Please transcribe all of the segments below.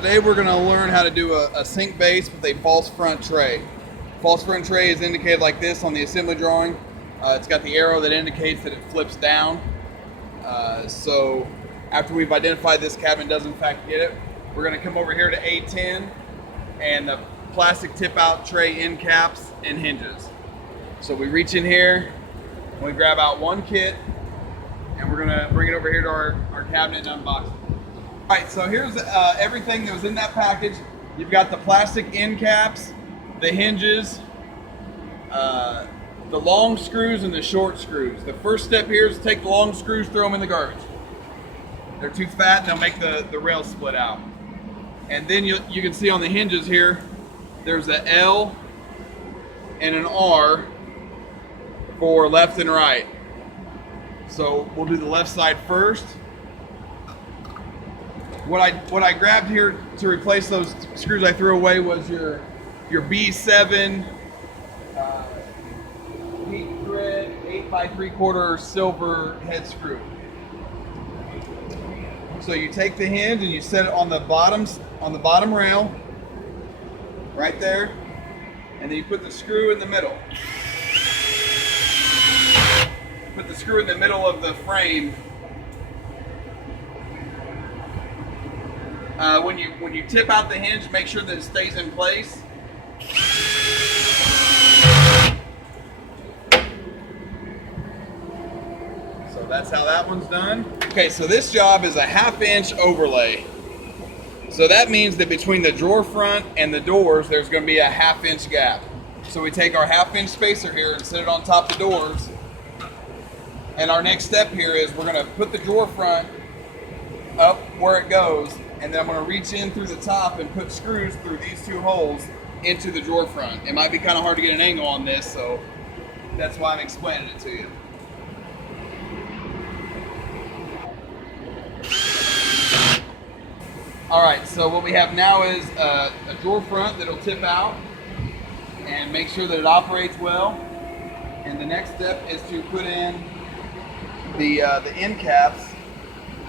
Today we're going to learn how to do a sink base with a false front tray. False front tray is indicated like this on the assembly drawing. It's got the arrow that indicates that it flips down. So after we've identified this cabinet does in fact get it, we're going to come over here to A10 and the plastic tip out tray end caps and hinges. So we reach in here and we grab out one kit and we're going to bring it over here to our cabinet and unbox it. All right, so here's everything that was in that package. You've got the plastic end caps, the hinges, the long screws and the short screws. The first step here is take the long screws, throw them in the garbage. They're too fat and they'll make the rail split out. And then you can see on the hinges here, there's an L and an R for left and right. So we'll do the left side first. What I grabbed here to replace those screws I threw away was your B7 heat thread 8x3/4 silver head screw. So you take the hinge and you set it on the bottom rail, right there, and then you put the screw in the middle. Put the screw in the middle of the frame. When you tip out the hinge, make sure that it stays in place. So that's how that one's done. Okay, so this job is a 1/2 inch overlay. So that means that between the drawer front and the doors, there's going to be a 1/2 inch gap. So we take our 1/2 inch spacer here and set it on top of the doors. And our next step here is we're going to put the drawer front up where it goes, and then I'm going to reach in through the top and put screws through these two holes into the drawer front. It might be kind of hard to get an angle on this, so that's why I'm explaining it to you. All right, so what we have now is a drawer front that'll tip out and make sure that it operates well. And the next step is to put in the end caps.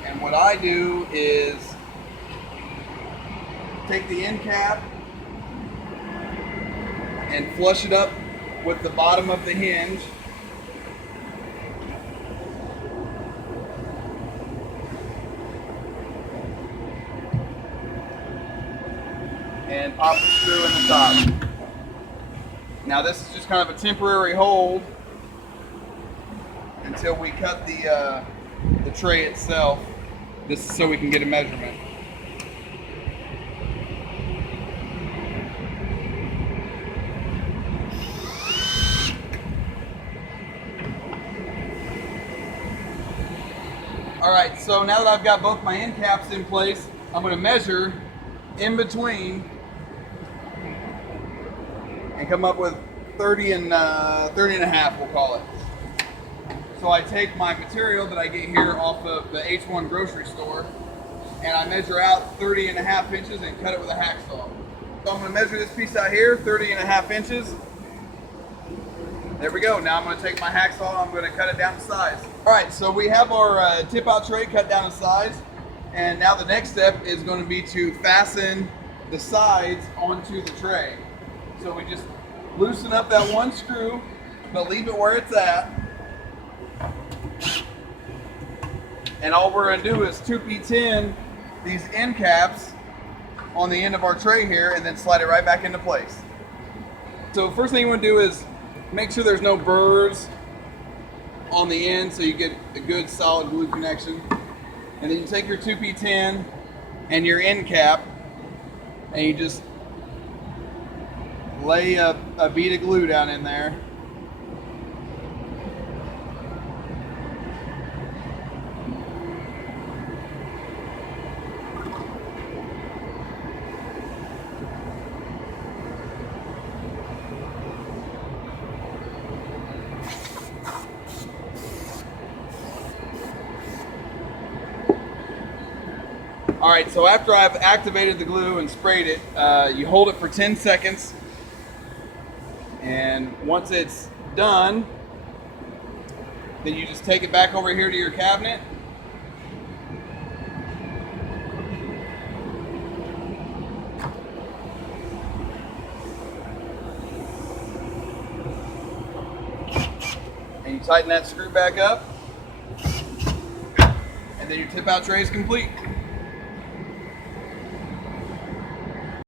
And what I do is take the end cap and flush it up with the bottom of the hinge. And pop the screw in the top. Now this is just kind of a temporary hold until we cut the tray itself. This is so we can get a measurement. All right, so now that I've got both my end caps in place, I'm going to measure in between and come up with 30 and a half, we'll call it. So I take my material that I get here off of the H1 grocery store and I measure out 30 and a half inches and cut it with a hacksaw. So I'm going to measure this piece out here, 30 and a half inches. There we go. Now I'm going to take my hacksaw and I'm going to cut it down to size. All right, so we have our tip out tray cut down to size. And now the next step is going to be to fasten the sides onto the tray. So we just loosen up that one screw, but leave it where it's at. And all we're going to do is 2p10 these end caps on the end of our tray here and then slide it right back into place. So first thing you want to do is make sure there's no burrs on the end so you get a good solid glue connection. And then you take your 2p10 and your end cap and you just lay a bead of glue down in there. All right, so after I've activated the glue and sprayed it, you hold it for 10 seconds. And once it's done, then you just take it back over here to your cabinet. and you tighten that screw back up, and then your tip out tray is complete.